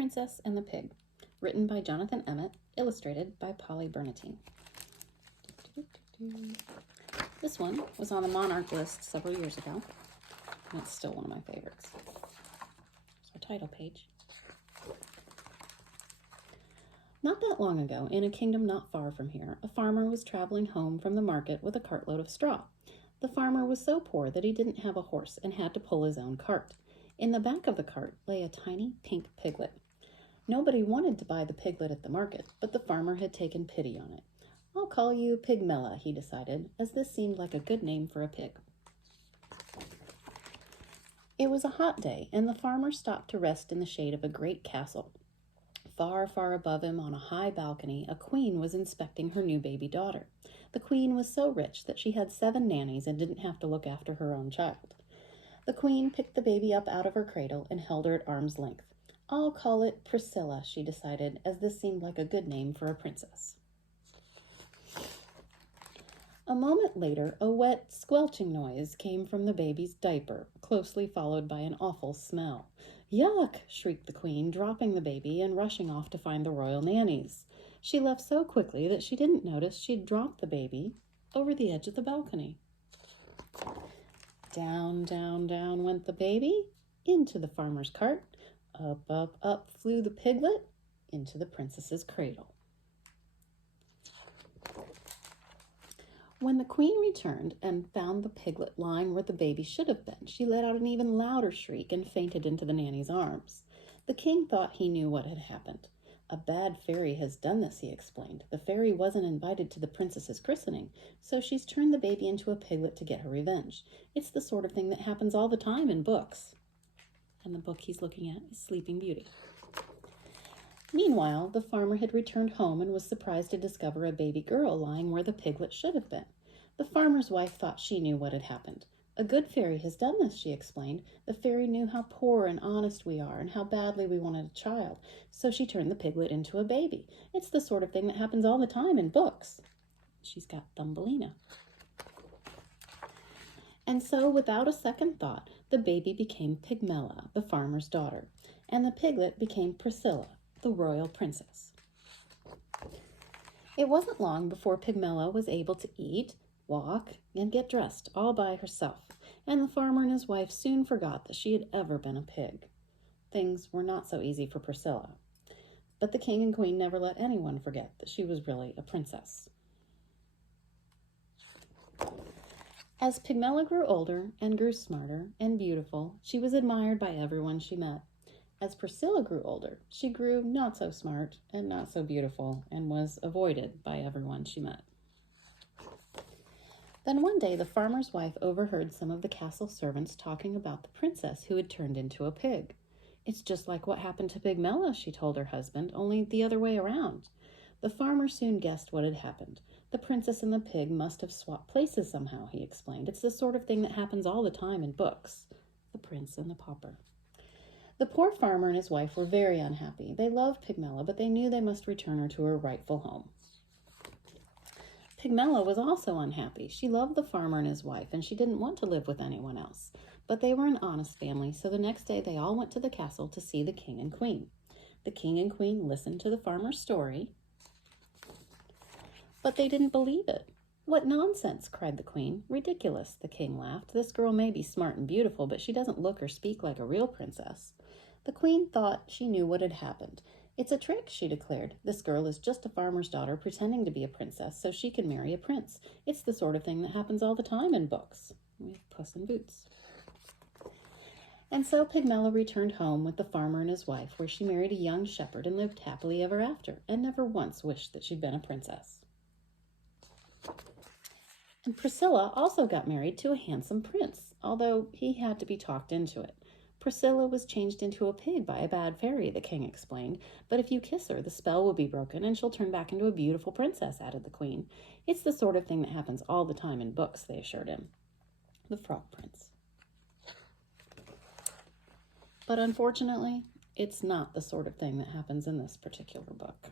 Princess and the Pig, written by Jonathan Emmett, illustrated by Polly Bernatine. This one was on the Monarch list several years ago, and it's still one of my favorites. It's our title page. Not that long ago, in a kingdom not far from here, a farmer was traveling home from the market with a cartload of straw. The farmer was so poor that he didn't have a horse and had to pull his own cart. In the back of the cart lay a tiny pink piglet. Nobody wanted to buy the piglet at the market, but the farmer had taken pity on it. "I'll call you Pigmella," he decided, as this seemed like a good name for a pig. It was a hot day, and the farmer stopped to rest in the shade of a great castle. Far, far above him, on a high balcony, a queen was inspecting her new baby daughter. The queen was so rich that she had 7 nannies and didn't have to look after her own child. The queen picked the baby up out of her cradle and held her at arm's length. "I'll call it Priscilla," she decided, as this seemed like a good name for a princess. A moment later, a wet, squelching noise came from the baby's diaper, closely followed by an awful smell. "Yuck!" shrieked the queen, dropping the baby and rushing off to find the royal nannies. She left so quickly that she didn't notice she'd dropped the baby over the edge of the balcony. Down, down, down went the baby, into the farmer's cart. Up, up, up flew the piglet, into the princess's cradle. When the queen returned and found the piglet lying where the baby should have been, she let out an even louder shriek and fainted into the nanny's arms. The king thought he knew what had happened. "A bad fairy has done this," he explained. "The fairy wasn't invited to the princess's christening, so she's turned the baby into a piglet to get her revenge. It's the sort of thing that happens all the time in books." And the book he's looking at is Sleeping Beauty. Meanwhile, the farmer had returned home and was surprised to discover a baby girl lying where the piglet should have been. The farmer's wife thought she knew what had happened. "A good fairy has done this," she explained. "The fairy knew how poor and honest we are and how badly we wanted a child, so she turned the piglet into a baby. It's the sort of thing that happens all the time in books." She's got Thumbelina. And so, without a second thought, the baby became Pigmella, the farmer's daughter, and the piglet became Priscilla, the royal princess. It wasn't long before Pigmella was able to eat, walk, and get dressed all by herself, and the farmer and his wife soon forgot that she had ever been a pig. Things were not so easy for Priscilla, but the king and queen never let anyone forget that she was really a princess. As Pigmella grew older and grew smarter and beautiful, she was admired by everyone she met. As Priscilla grew older, she grew not so smart and not so beautiful and was avoided by everyone she met. Then one day, the farmer's wife overheard some of the castle servants talking about the princess who had turned into a pig. "It's just like what happened to Pigmella," she told her husband, "only the other way around." The farmer soon guessed what had happened. "The princess and the pig must have swapped places somehow," he explained. "It's the sort of thing that happens all the time in books." The Prince and the Pauper. The poor farmer and his wife were very unhappy. They loved Pigmella, but they knew they must return her to her rightful home. Pigmella was also unhappy. She loved the farmer and his wife, and she didn't want to live with anyone else. But they were an honest family, so the next day they all went to the castle to see the king and queen. The king and queen listened to the farmer's story, but they didn't believe it. "What nonsense!" cried the queen. "Ridiculous," the king laughed. "This girl may be smart and beautiful, but she doesn't look or speak like a real princess." The queen thought she knew what had happened. "It's a trick," she declared. "This girl is just a farmer's daughter pretending to be a princess so she can marry a prince. It's the sort of thing that happens all the time in books." We have Puss in Boots. And so Pigmella returned home with the farmer and his wife, where she married a young shepherd and lived happily ever after, and never once wished that she'd been a princess. And Priscilla also got married to a handsome prince, although he had to be talked into it. Priscilla was changed into a pig by a bad fairy, the king explained, but if you kiss her, the spell will be broken and she'll turn back into a beautiful princess, added the queen. "It's the sort of thing that happens all the time in books," they assured him. The Frog Prince. But unfortunately, it's not the sort of thing that happens in this particular book.